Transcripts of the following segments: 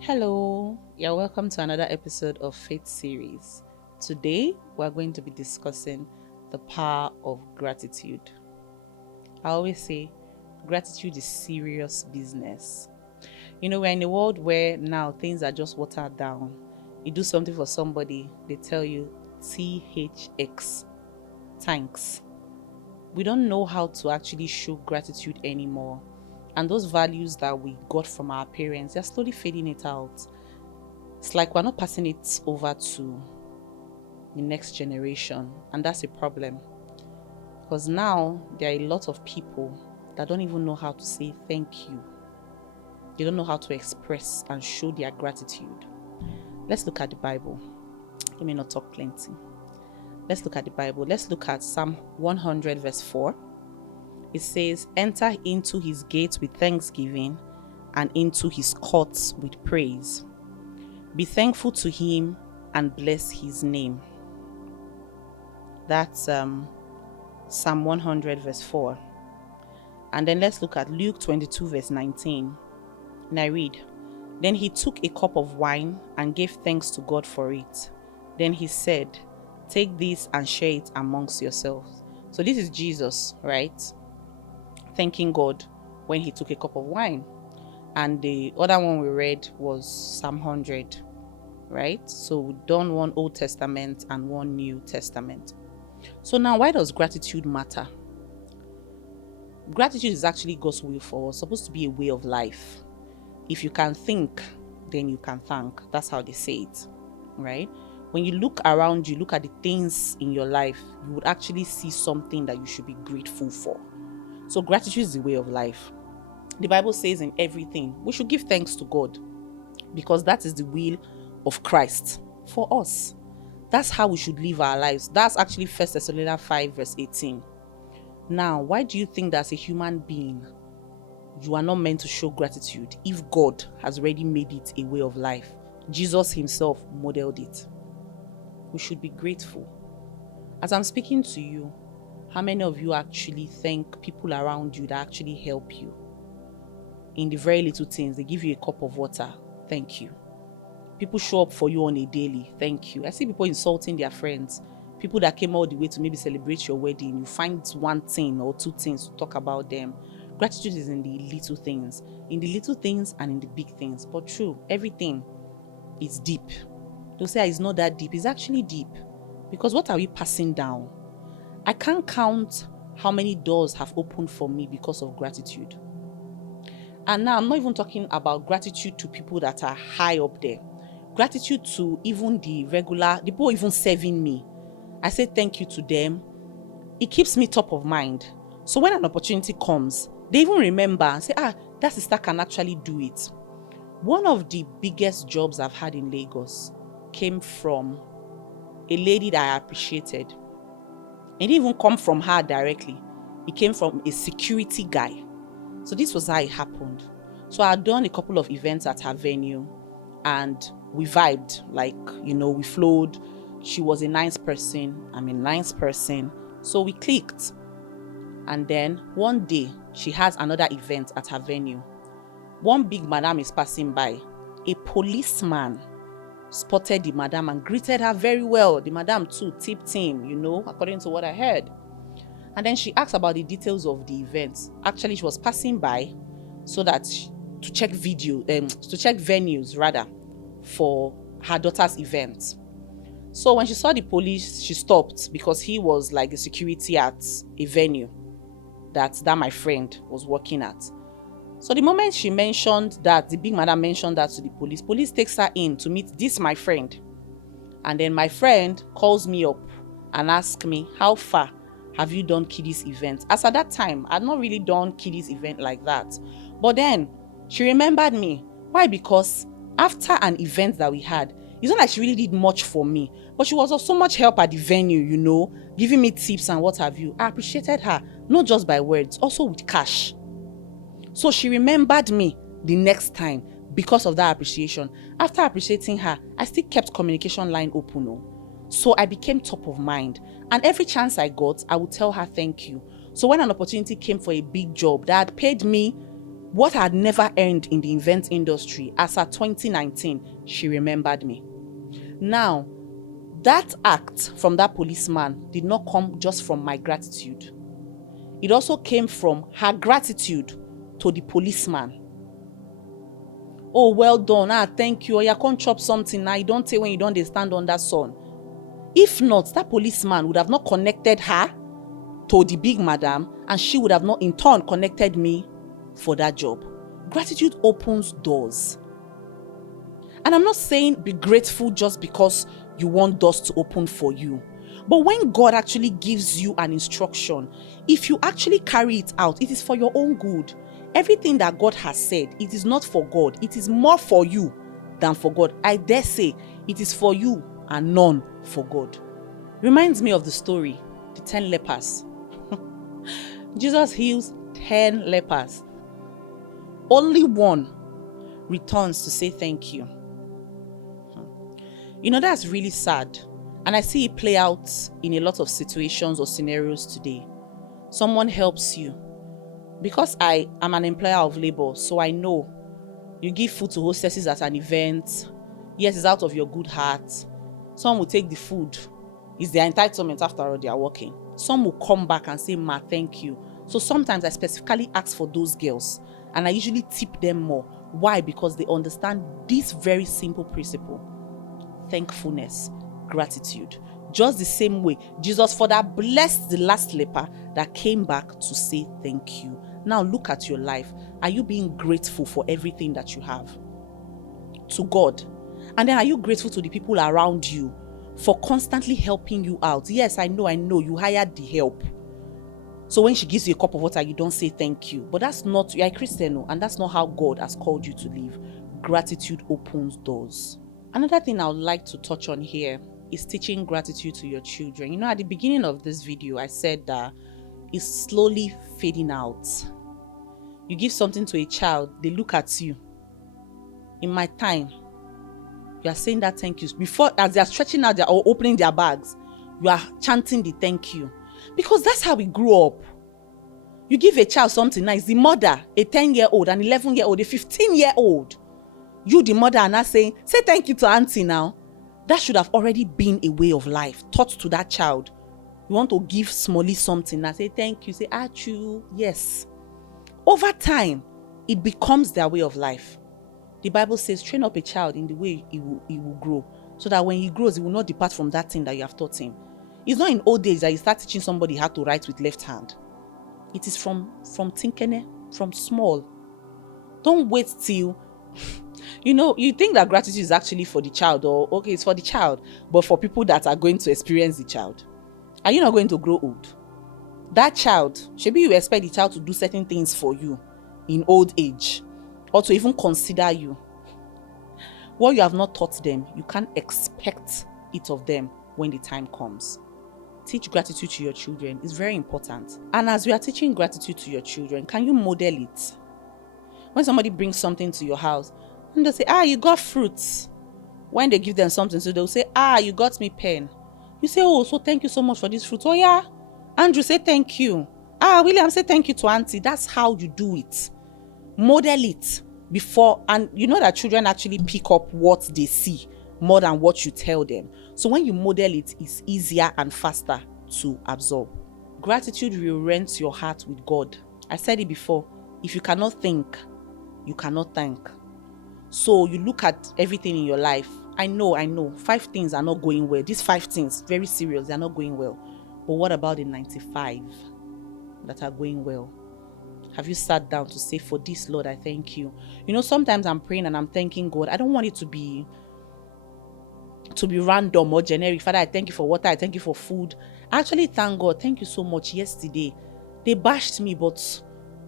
Hello, you're welcome to another episode of Faith Series. Today, we're going to be discussing the power of gratitude. I always say gratitude is serious business. We're in a world where now things are just watered down. You do something for somebody, they tell you THX, thanks. We don't know how to actually show gratitude anymore. And those values that we got from our parents, they're slowly fading it out. It's like we're not passing it over to the next generation, and that's a problem because now there are a lot of people that don't even know how to say thank you. They don't know how to express and show their gratitude. Let's look at the Bible. Let me not talk plenty. Let's look at the Bible. Let's look at Psalm 100 verse 4. It says, enter into his gates with thanksgiving and into his courts with praise. Be thankful to him and bless his name. That's Psalm 100 verse 4. And then let's look at Luke 22 verse 19. And I read, then he took a cup of wine and gave thanks to God for it. Then he said, take this and share it amongst yourselves. So this is Jesus, right? Thanking God when he took a cup of wine. And the other one we read was Psalm 100, right? So we've done one Old Testament and one New Testament. So now, why does gratitude matter? Gratitude is actually God's will for us, supposed to be a way of life. If you can think, then you can thank. That's how they say it, right? When you look around you, look at the things in your life, you would actually see something that you should be grateful for. So gratitude is the way of life. The Bible says in everything, we should give thanks to God because that is the will of Christ for us. That's how we should live our lives. That's actually 1 Thessalonians 5 verse 18. Now, why do you think that as a human being, you are not meant to show gratitude if God has already made it a way of life? Jesus himself modeled it. We should be grateful. As I'm speaking to you, how many of you actually thank people around you that actually help you? In the very little things, they give you a cup of water, thank you. People show up for you on a daily, thank you. I see people insulting their friends, people that came all the way to maybe celebrate your wedding. You find one thing or two things to talk about them. Gratitude is in the little things and in the big things. But true, everything is deep. They'll say it's not that deep. It's actually deep. Because what are we passing down? I can't count how many doors have opened for me because of gratitude. And now I'm not even talking about gratitude to people that are high up there. Gratitude to even the people even serving me. I say thank you to them. It keeps me top of mind. So when an opportunity comes, they even remember and say, that sister can actually do it. One of the biggest jobs I've had in Lagos came from a lady that I appreciated. It didn't even come from her directly. It came from a security guy. So this was how it happened. So I had done a couple of events at her venue and we vibed, we flowed. She was a nice person. I'm a nice person. So we clicked. And then one day she has another event at her venue. One big madam is passing by. A policeman spotted the madam and greeted her very well. The madam too tipped him, according to what I heard. And then she asked about the details of the event. Actually, she was passing by so that to check venues rather for her daughter's event. So when she saw the police, she stopped because he was like the security at a venue that my friend was working at. So the moment she mentioned that, the big madam mentioned that to the police takes her in to meet this my friend. And then my friend calls me up and asks me, how far have you done kiddies event? As at that time, I'd not really done kiddies event like that. But then she remembered me. Why? Because after an event that we had, it's not like she really did much for me, but she was of so much help at the venue, giving me tips and what have you. I appreciated her, not just by words, also with cash. So she remembered me the next time because of that appreciation. After appreciating her, I still kept communication line open. So I became top of mind. And every chance I got, I would tell her thank you. So when an opportunity came for a big job that had paid me what I had never earned in the event industry, as at 2019, she remembered me. Now, that act from that policeman did not come just from my gratitude. It also came from her gratitude to the policeman. Oh, well done. Thank you. Or you can't chop something now. You don't say when you don't stand under sun. If not, that policeman would have not connected her to the big madam, and she would have not in turn connected me for that job. Gratitude opens doors. And I'm not saying be grateful just because you want doors to open for you. But when God actually gives you an instruction, if you actually carry it out, it is for your own good. Everything that God has said, it is not for God. It is more for you than for God. I dare say it is for you and none for God. Reminds me of the story, the 10 lepers. Jesus heals 10 lepers. Only one returns to say thank you. You know, that's really sad. And I see it play out in a lot of situations or scenarios today. Someone helps you. Because I am an employer of labor, so I know you give food to hostesses at an event. Yes, it's out of your good heart. Some will take the food. It's their entitlement after all they are working. Some will come back and say, Ma, thank you. So sometimes I specifically ask for those girls and I usually tip them more. Why? Because they understand this very simple principle. Thankfulness, gratitude. Just the same way Jesus further blessed the last leper that came back to say thank you. Now look at your life. Are you being grateful for everything that you have? To God. And then are you grateful to the people around you for constantly helping you out? Yes, I know, you hired the help. So when she gives you a cup of water, you don't say thank you. But that's not, you're a Christian, and that's not how God has called you to live. Gratitude opens doors. Another thing I would like to touch on here is teaching gratitude to your children. You know, at the beginning of this video, I said that it's slowly fading out. You give something to a child, they look at you. In my time, you are saying that thank you. Before, as they are stretching out or opening their bags, you are chanting the thank you. Because that's how we grew up. You give a child something nice, the mother, a 10-year-old, an 11-year-old, a 15-year-old, you, the mother, are not saying, say thank you to auntie now. That should have already been a way of life taught to that child. You want to give Smally something and say thank you, say achu. Yes. Over time, it becomes their way of life. The Bible says, train up a child in the way he will grow, so that when he grows, he will not depart from that thing that you have taught him. It's not in old days that you start teaching somebody how to write with left hand. It is from tinkene, from small. Don't wait till, you think that gratitude is actually for the child, or okay, it's for the child, but for people that are going to experience the child. Are you not going to grow old? That child, maybe you expect the child to do certain things for you in old age, or to even consider you. What you have not taught them, you can't expect it of them when the time comes. Teach gratitude to your children. It's very important. And as we are teaching gratitude to your children, can you model it? When somebody brings something to your house, and they say, you got fruits. When they give them something, so they'll say, you got me pen. You say, oh, so thank you so much for this fruit. Oh yeah. Andrew, say thank you. William, say thank you to auntie. That's how you do it. Model it before, and you know that children actually pick up what they see more than what you tell them. So when you model it, it's easier and faster to absorb. Gratitude reorients your heart with God. I said it before. If you cannot think, you cannot thank. So you look at everything in your life. I know 5 things are not going well. These 5 things, very serious, they're not going well. But what about the 95 that are going well? Have you sat down to say, for this, Lord, I thank you? Sometimes I'm praying and I'm thanking God. I don't want it to be random or generic. Father, I thank you for water. I thank you for food. I actually thank God. Thank you so much. Yesterday, they bashed me, but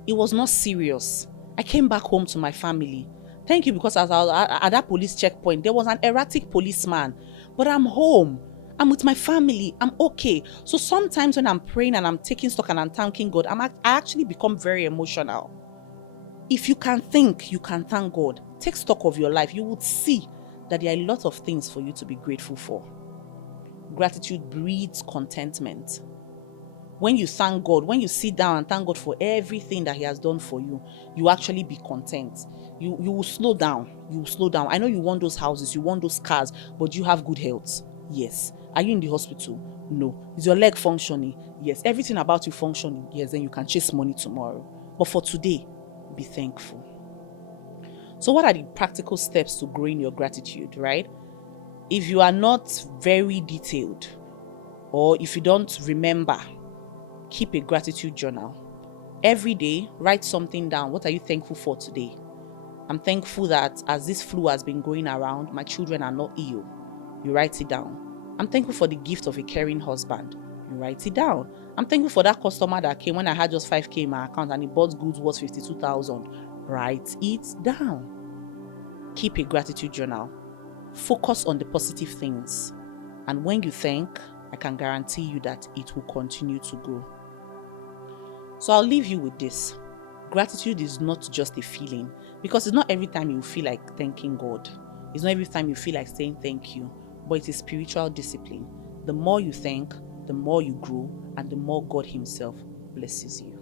it was not serious. I came back home to my family. Thank you, because as I was at that police checkpoint, there was an erratic policeman. But I'm home. I'm with my family. I'm okay. So sometimes when I'm praying and I'm taking stock and I'm thanking God, I actually become very emotional. If you can think, you can thank God. Take stock of your life. You would see that there are a lot of things for you to be grateful for. Gratitude breeds contentment. When you thank God, when you sit down and thank God for everything that He has done for you, you actually be content. You will slow down. You will slow down. I know you want those houses, you want those cars, but you have good health. Yes. Are you in the hospital? No. Is your leg functioning? Yes. Everything about you functioning? Yes. Then you can chase money tomorrow. But for today, be thankful. So what are the practical steps to growing your gratitude, right? If you are not very detailed, or if you don't remember, keep a gratitude journal. Every day, write something down. What are you thankful for today? I'm thankful that as this flu has been going around, my children are not ill. You write it down. I'm thankful for the gift of a caring husband. You write it down. I'm thankful for that customer that came when I had just 5K in my account and he bought goods worth 52,000. Write it down. Keep a gratitude journal. Focus on the positive things. And when you thank, I can guarantee you that it will continue to grow. So I'll leave you with this. Gratitude is not just a feeling, because it's not every time you feel like thanking God. It's not every time you feel like saying thank you, but it's a spiritual discipline. The more you thank, the more you grow, and the more God Himself blesses you.